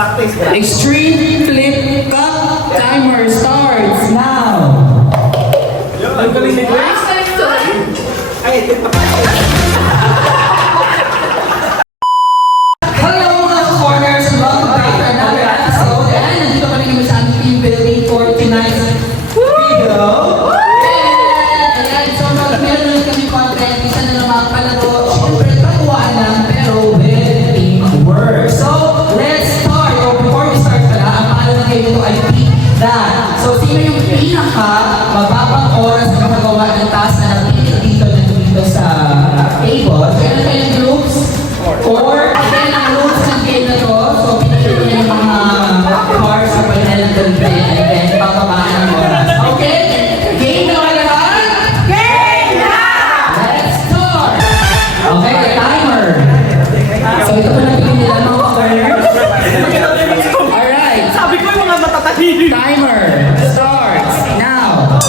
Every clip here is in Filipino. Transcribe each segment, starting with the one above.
practice. Extreme flip cup timer starts now. Ang galing ni Ay, ito pa. Timer starts now.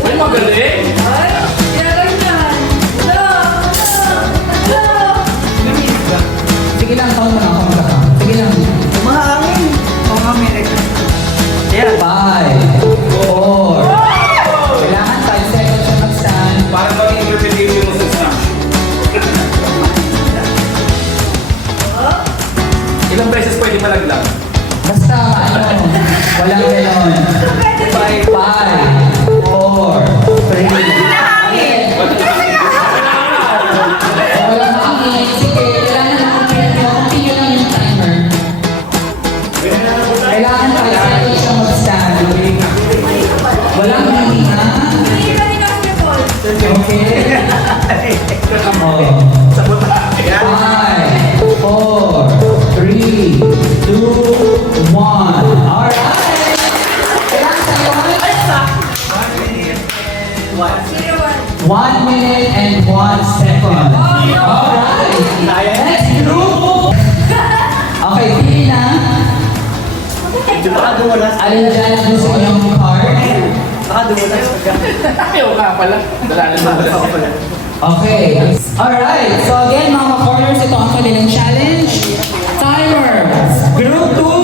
Ay, magaling! Ay, galing yan! Love! Love! Love! Sige lang, tawag mo na ako. Sige lang. Mahangin. Mga American. Yeah. Bye. Ambulance ka Ayaw Okay. Alright. So again, mga corners, ito ang kanilang challenge. Timer. Group 2.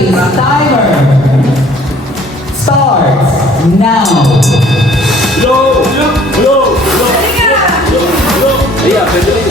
please. Timer starts now. Yo, yo, yo, yo, yo, yo, yo, yo, yo, yo, yo, yo,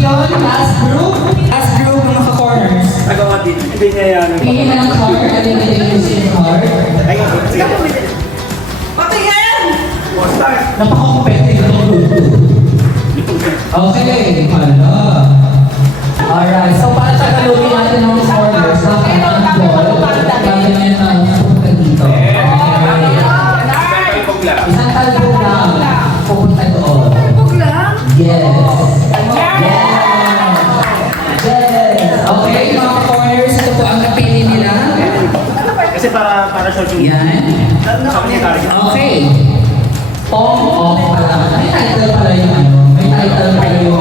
yun, last group. Last group ng mga corners. Ako nga din. Hindi niya yan. Pili na ng card. Ano yung illusion card? Ay, sige. Patingin! Napaka-compete ng group. Okay, pala. Alright, so para tagalogin natin ang corner. Yan. Okay. Pong off pala. May title pala yung ano. May title pala yung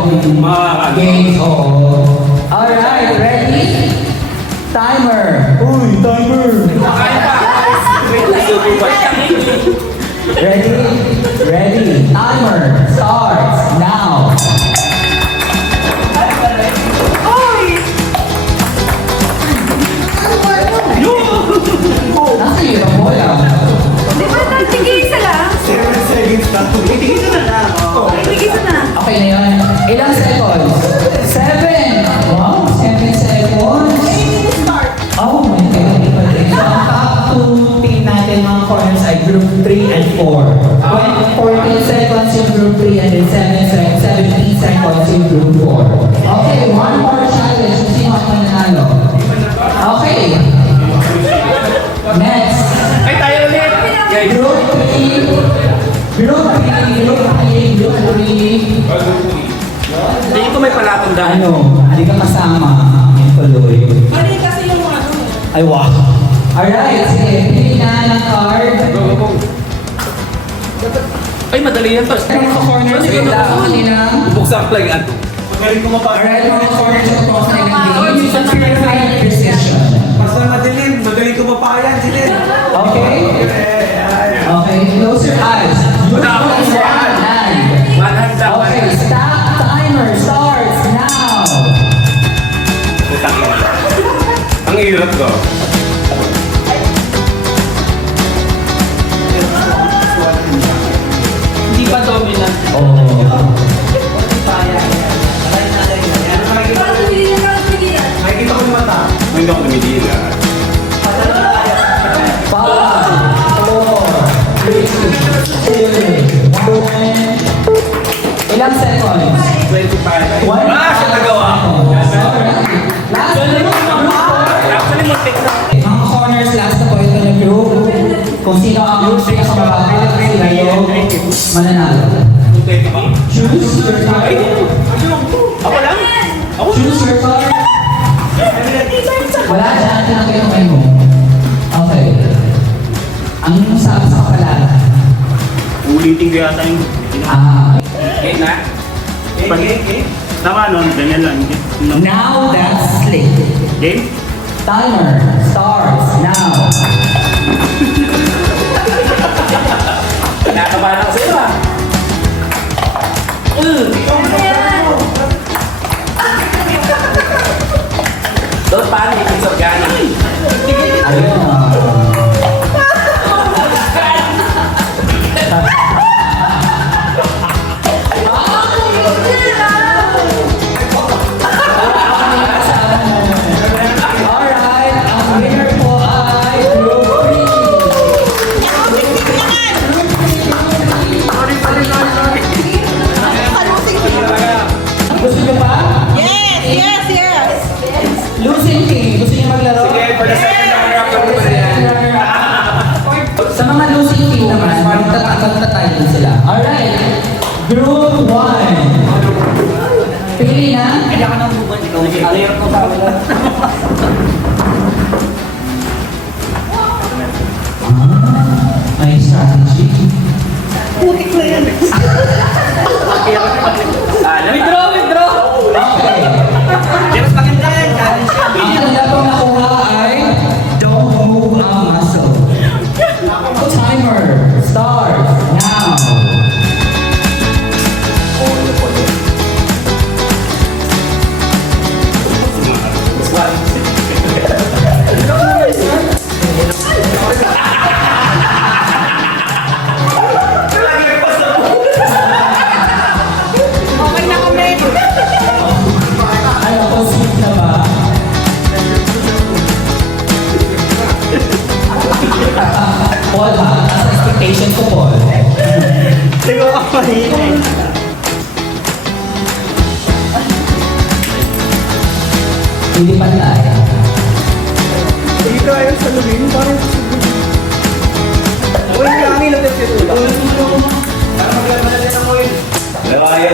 games. Oo. Alright, ready? Timer. Uy, timer. Ready? Ready? Timer. Stop. Corners ay group 3 and 4. When 14 seconds yung group 3 and then 7 seconds, 17 seconds yung group 4. Okay, one more challenge. Sino ang mananalo. Okay. Next. Ay, tayo ulit. Group 3. Group 3. Group 3. Group 3. Tingin ko may palatandaan. Ano? Hindi ka kasama. Tuloy. Mali kasi yung ano. Ay, wow. Alright, sige. Pili na ng card. Go, go, go. Ay, madali yan to. Pero mga corners, Sige, wait lang. go. Kanina. Buksan ang plug ato. Alright, mga corners, ito po sa ilang game. Ito sa ilang precision. Basta madilim, madaling kumapayan, Jilin. Okay? Okay, close your eyes. Wala akong your hand. One hand down. Okay, stop timer starts now. Ang hirap ko. Ilang seconds? 25. One. Ah, siya nagawa. Alright. Last na group Actually, muntik na. Mga corners, last na po ito na group. Kung sino ang pinakamababa, sila yung mananalo. Choose your card. Ako lang? Choose your card. Wala dyan, tinagay mo kayo mo. Okay. Ang sabi sa kapala, Ulitin ko yata yung... ah, Okay na? Pag, tama nun, ganyan lang. No. now that's slick. Game? Timer starts now.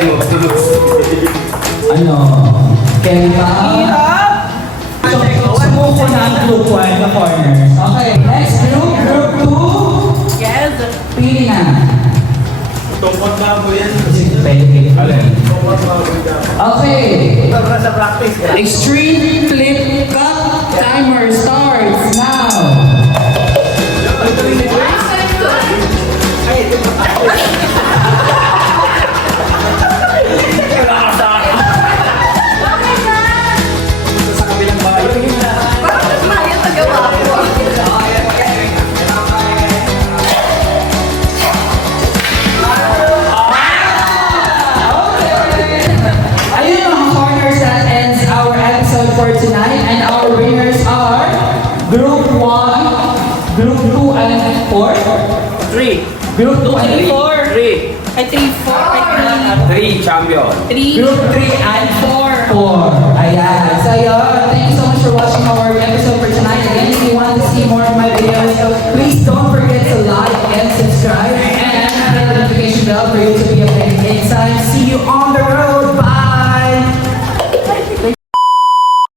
Mo. Ano? Kaya So, sumuko na ang group 1 na corners. Okay, next group, group 2. Yes. Pili na. Tungkot na mo yan. Kasi pwede pili. Tungkot na mo yan. Okay. Para sa practice. Extreme flip cup timer starts now. Ito Group 3. Four. Three. Ay, three, four. Ay, three. Three champion. Three. Group 3 and Four. 4. Ayan. So, yun. Thank you so much for watching our episode for tonight. Again, if you want to see more of my videos, so please don't forget to like and subscribe. And hit the notification bell for you to be updated anytime. See you on the road.